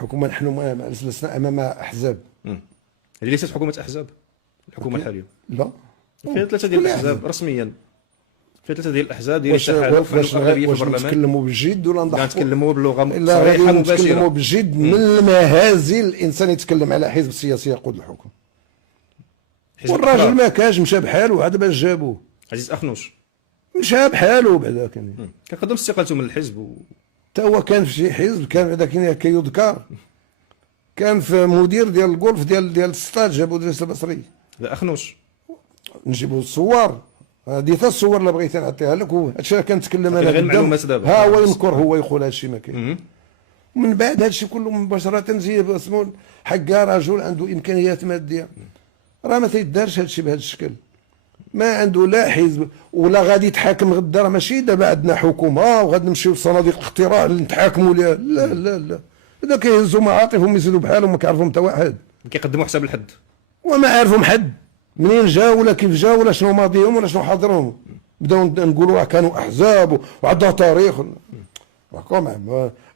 الحكومه نحن لسنا امام احزاب. هذه ليست حكومه احزاب الحكومه الحاليه. لا، فيها 3 ديال الاحزاب رسميا، فيها 3 ديال الاحزاب ديال التحالف عندهم اغلبيه في البرلمان. نتكلموا بالجد ولا نضحكوا؟ نتكلموا باللغه لا، صريحه نتكلموا مباشره. بالجد. من المهازل الانسان يتكلم على حزب سياسي يقود الحكم، والراجل ما كاش مشى بحاله، عاد باش جابوه عزيز اخنوش مشى بحاله بعدا. كان قدم استقالته من الحزب حتى هو كان في شي حزب، كان بعدا كيذكر، كان في مدير ديال الجولف ديال الستاد، جابوا دريس البصري. لا اخنوش نجيبوا الصور، هذه حتى الصور اللي بغيتي نعطيها لك، هادشي اللي كنتكلم انا. غير المعلومات دابا ها هو ينكر، هو يقول هادشي ما كاين. من بعد هادشي كله مباشره نجيب اسمو حكا رجل عنده امكانيات ماديه، راه ما تيدارش هادشي بهذا الشكل. ما عنده لا حزب ولا غادي يتحاكم غدا، راه ماشي دابا عندنا حكومه وغادي نمشيو لصناديق الاقتراع نتحاكموا ليها. لا لا لا، هذا كيهزوا معاطفهم يزيدوا بحالهم، ما كيعرفهم حتى واحد، كيقدموا حساب الحد، وما عارفهم حد منين جا ولا كيف جا ولا شنو ماضيهم ولا شنو حاضرهم. بداو نقولوا راه كانوا احزاب وعندها تاريخ،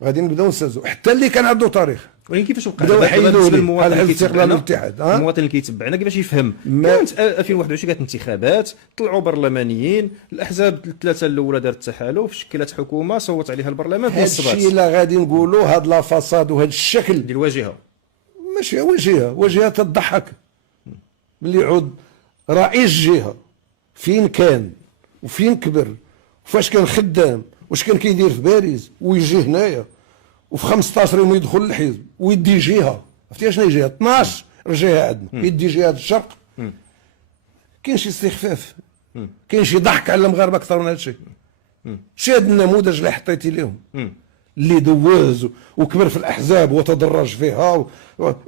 غادي نبداو نستهزوا حتى اللي كان عنده تاريخ. ولكن كيفاش وقع بداو يحيدوه المواطن على اللي الاستقلال كيتبعنا؟ والاتحاد. المواطن اللي كيتبعنا كيفاش يفهم؟ كانت 2021 كانت انتخابات، طلعوا برلمانيين، الاحزاب الثلاثه الاولى دارت التحالف، شكلت حكومه، صوت عليها البرلمان هادشي اللي غادي نقولوا، هاد لا فساد وهاد الشكل ديال الواجهه، ماشي واجهه تضحك. اللي يعود رئيس جهه فين كان وفين كبر وفاش كان خدام، واش كان كيدير في باريس ويجي هنايا وفي 15 يوم يدخل للحزب ويدي جهه. عرفتي شنو هي جهه؟ 12 جهه عندنا، يدي جهه الشرق. كاين شي استخفاف، كاين شي ضحك على المغاربه اكثر من هذا الشيء. شي هذا النموذج اللي حطيتي لهم، اللي دوز وكبر في الاحزاب وتدرج فيها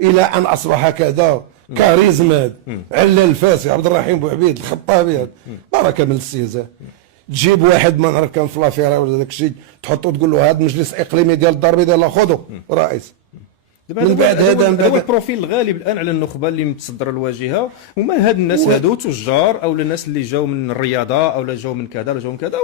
الى ان اصبح كذا كاريزما على الفاسي عبد الرحيم بوعبيد الخطابي. بركه من الاستهزاء. تجيب واحد ما نعرف كان في لافيرا ولا داك الشيء، تحطو تقول له هذا المجلس الاقليمي ديال الدار البيضاء يلاه خذو رئيس. من بعد هذا هو البروفيل الغالب الان على النخبه اللي متصدر الواجهه، هما هاد الناس هادو تجار او الناس اللي جاوا من الرياضه او جاوا من كذا ولا جاوا من كذا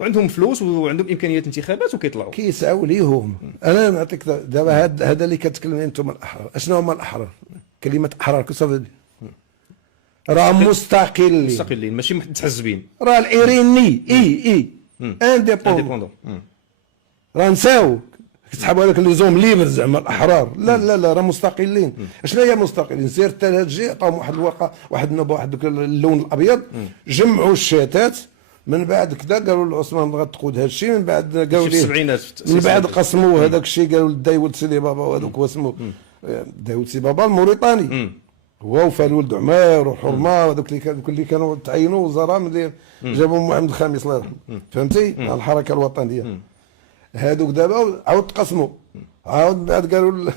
وعندهم فلوس وعندهم امكانيات انتخابات وكيطلعوا كيسعوا ليهم. انا نعطيك دابا هذا اللي كتكلم انتم الاحرار. اشنو هما الاحرار؟ كلمه احرار كيف راه مستقلين ماشي متحزبين. راه الايريني انديبوندون راه نساو كيسحبوا هذاك لي زوم ليبر زعما الاحرار. لا لا لا، راه مستقلين. شنو هي مستقلين؟ سير حتى لهاد الجهه عطاهم واحد الورقه، واحد النبوه، واحد اللون الابيض، جمعوا الشاتات. من بعد كذا قالوا لعثمان غتقود هذا الشيء. من بعد قالوا ليه من بعد قسموا هذاك الشيء، قالوا لداي ولد سيدي بابا، وهذوك واسمو داي ولد سيدي بابا الموريتاني، هو وفال ولد عمر وحرمه، هذوك اللي كانوا تعينوا وزراء من جابوا محمد الخامس الله يرحمه. فهمتي؟ الحركه الوطنيه. هذوك دابا عاود تقسموا، عاود بعد قالوا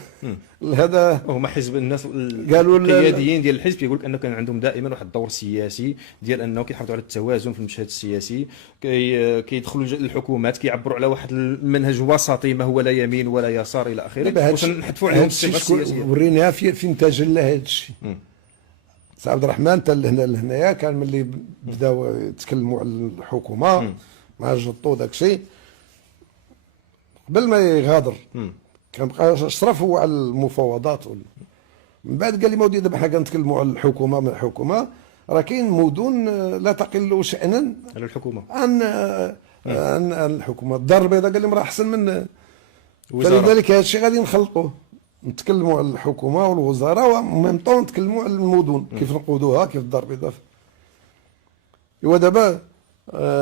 هذا هما حزب الناس قالوا القياديين ديال الحزب يقول لك انه كان عندهم دائما واحد الدور سياسي ديال انه كيحافظوا على التوازن في المشهد السياسي، كيدخلوا الحكومات، كيعبروا على واحد المنهج وسطي، ما هو لا يمين ولا يسار الى اخره، باش نحذفوا عليهم الصفه السياسيه. وريناها فين تجلى هذا الشيء. سي عبد الرحمن حتى لهنايا كان ملي بداو يتكلموا على الحكومه مع الجطو داك الشيء، قبل ما يغادر كان بقى اشرف هو على المفاوضات. من بعد قال لي مودي دابا حنا كنتكلموا على الحكومه، من الحكومه راه كاين مدن لا تقل شأنا على الحكومه عن الحكومه. الدار البيضاء قال لهم راه احسن من فلذلك هذا الشيء غادي نخلطوه، نتكلموا على الحكومه والوزاره وميم طون نتكلموا على المدن، كيف نقودوها، كيف الدار البيضاء. ايوا دابا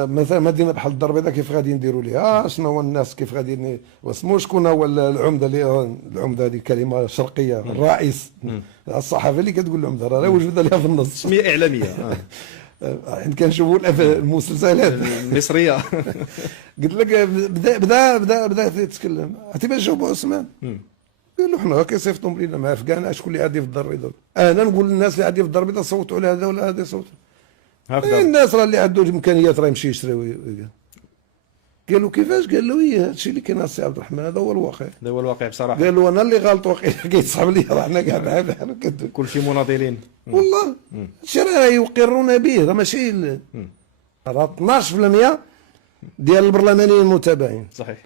مثلا مدينه بحال الدار البيضاء كيف غادي نديروا ليها؟ شنو هو الناس كيف غادي واسمو شكون هو العمده؟ اللي العمده هذه كلمه شرقيه، الرئيس. الصحافه اللي كتقول العمده راه وجد لها في النص تسميه اعلاميه. حين كنشوفوا المسلسلات المصريه قلت لك بدا يتكلم حتى باش جاوبوا عثمان. قال له حنا كيصيفطوا لينا ما عرفنا شكون اللي غادي في الدار البيضاء. انا نقول للناس اللي غادي في الدار البيضاء صوتوا على هذا ولا هذا يصوتوا. هكذا الناس راه اللي عنده الامكانيات راه يمشي يشري. قالوا كيفاش؟ قال له هذا الشيء اللي كاين السي عبد الرحمن، هذا هو الواقع. هذا هو الواقع بصراحه. قال له انا اللي غلط واقع كيتصحاب لي، راه حنا كاع بحال كل شيء مناضلين والله. الشيء راه يقرون به، راه ماشي راه 12% ديال البرلمانيين المتابعين. صحيح.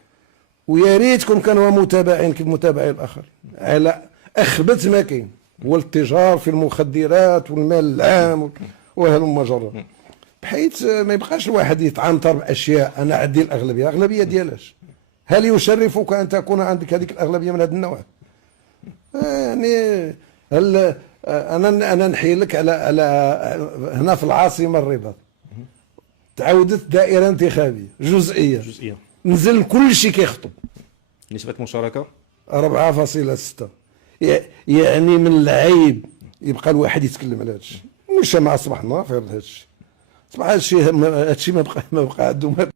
ويا ريتكم كانوا متابعين كمتابعي الاخرين على اخبث ما كاين، هو الاتجار في المخدرات والمال العام وهلم جرا، بحيث ما يبقاش الواحد يتعنطر باشياء. انا عندي الاغلبيه ديالاش. هل يشرفك ان تكون عندك هذيك الاغلبيه من هذا النوع؟ يعني هل انا نحيي لك على هنا في العاصمه الرباط تعودت دائره انتخابيه جزئيه، نزل كل شيء كيخطب. نسبه مشاركه 4.6. يعني من العيب يبقى الواحد يتكلم على هذا الشيء. مش مع صباح النهار في هذا الشيء. صباح هذا الشيء ما بقى عنده